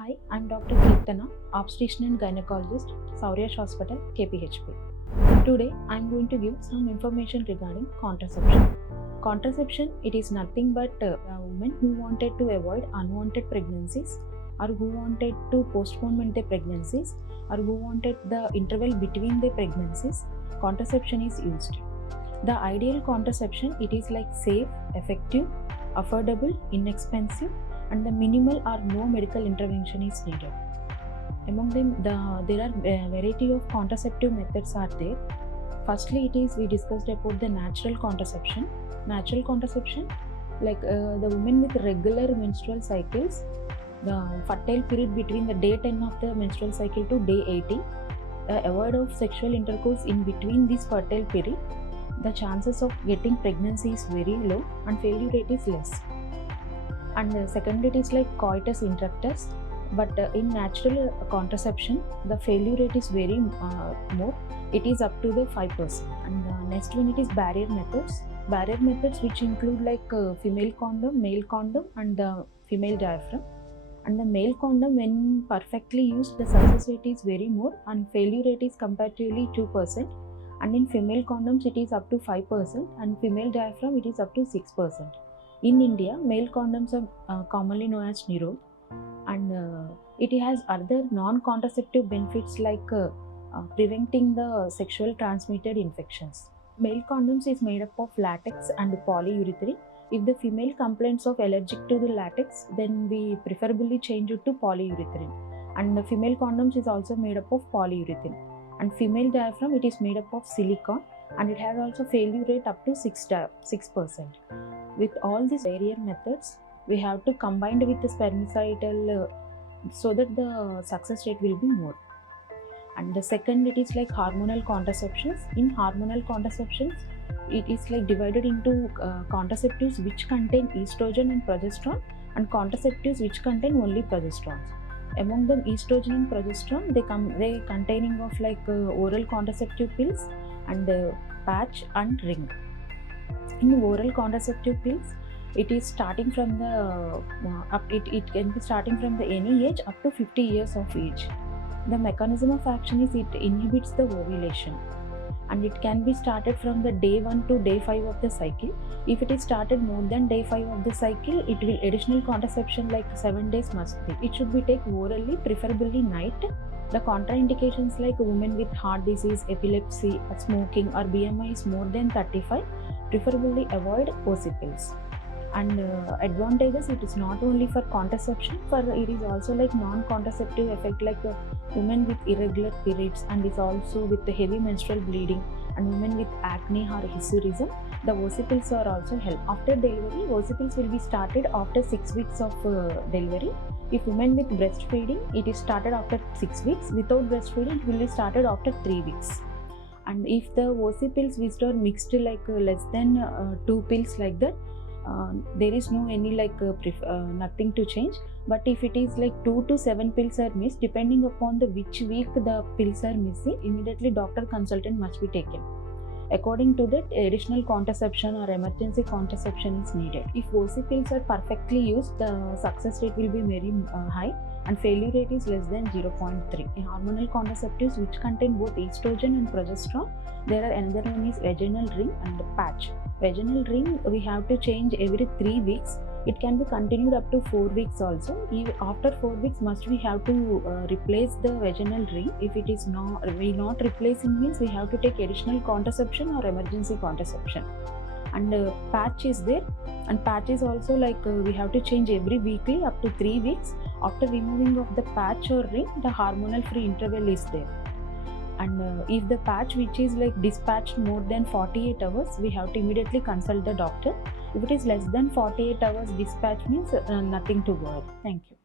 Hi, I'm Dr.Keerthana, obstetrician and gynecologist, Sauryash Hospital, KPHP. Today, I'm going to give some information regarding contraception. Contraception, it is nothing but women who wanted to avoid unwanted pregnancies, or who wanted to postpone their pregnancies, or who wanted the interval between their pregnancies. Contraception is used. The ideal contraception, it is like safe, effective, affordable, inexpensive, and the minimal or no medical intervention is needed. Among them, there are a variety of contraceptive methods are there. Firstly, we discussed about the natural contraception. Natural contraception, like the women with regular menstrual cycles, the fertile period between the day 10 of the menstrual cycle to day 80, avoid of sexual intercourse in between this fertile period, the chances of getting pregnancy is very low and failure rate is less. And second, it is like coitus interruptus, but in natural contraception the failure rate is very more. It is up to the 5%. And next one, it is barrier methods which include like female condom, male condom, and the female diaphragm. And the male condom, when perfectly used, the success rate is very more and failure rate is comparatively 2%. And in female condoms it is up to 5%, and female diaphragm it is up to 6%. In India, male condoms are commonly known as Niro, and it has other non-contraceptive benefits like preventing the sexual transmitted infections. Male condoms is made up of latex and polyurethane. If the female complains of allergic to the latex, then we preferably change it to polyurethane. And the female condoms is also made up of polyurethane. And female diaphragm, it is made up of silicone, and it has also failure rate up to 6%. With all these barrier methods, we have to combine with the spermicidal so that the success rate will be more. And the second, it is like hormonal contraceptions. In hormonal contraceptions, it is like divided into contraceptives which contain estrogen and progesterone, and contraceptives which contain only progesterone. Among them, estrogen and progesterone, they containing of like oral contraceptive pills and patch and ring. In oral contraceptive pills, it is starting from the it can be starting from the any age up to 50 years of age. The mechanism of action is it inhibits the ovulation, and it can be started from the day 1 to day 5 of the cycle. If it is started more than day 5 of the cycle, it will additional contraception like 7 days must be. It should be taken orally, preferably night. The contraindications like women with heart disease, epilepsy, smoking, or BMI is more than 35, preferably avoid OC pills. And advantages, it is not only for contraception, it is also like non-contraceptive effect like women with irregular periods, and is also with the heavy menstrual bleeding, and women with acne or hirsutism. The OC pills are also help. After delivery, OC pills will be started after 6 weeks of delivery. If women with breastfeeding, it is started after 6 weeks. Without breastfeeding, it will be started after 3 weeks. And if the OC pills which are mixed like less than 2 pills like that, there is no any like nothing to change. But if it is like 2 to 7 pills are missed, depending upon the which week the pills are missing, immediately doctor consultant must be taken. According to that, additional contraception or emergency contraception is needed. If OC pills are perfectly used, the success rate will be very high, and failure rate is less than 0.3. In hormonal contraceptives which contain both estrogen and progesterone, there are another one is vaginal ring and patch. Vaginal ring we have to change every 3 weeks. It can be continued up to 4 weeks also. After 4 weeks, must we have to replace the vaginal ring. If it is not replacing, means we have to take additional contraception or emergency contraception. And patch is there, and patch is also like we have to change every weekly up to 3 weeks. After removing of the patch or ring, the hormonal free interval is there. And if the patch which is like dispatched more than 48 hours, we have to immediately consult the doctor. If it is less than 48 hours dispatch, means nothing to worry. Thank you.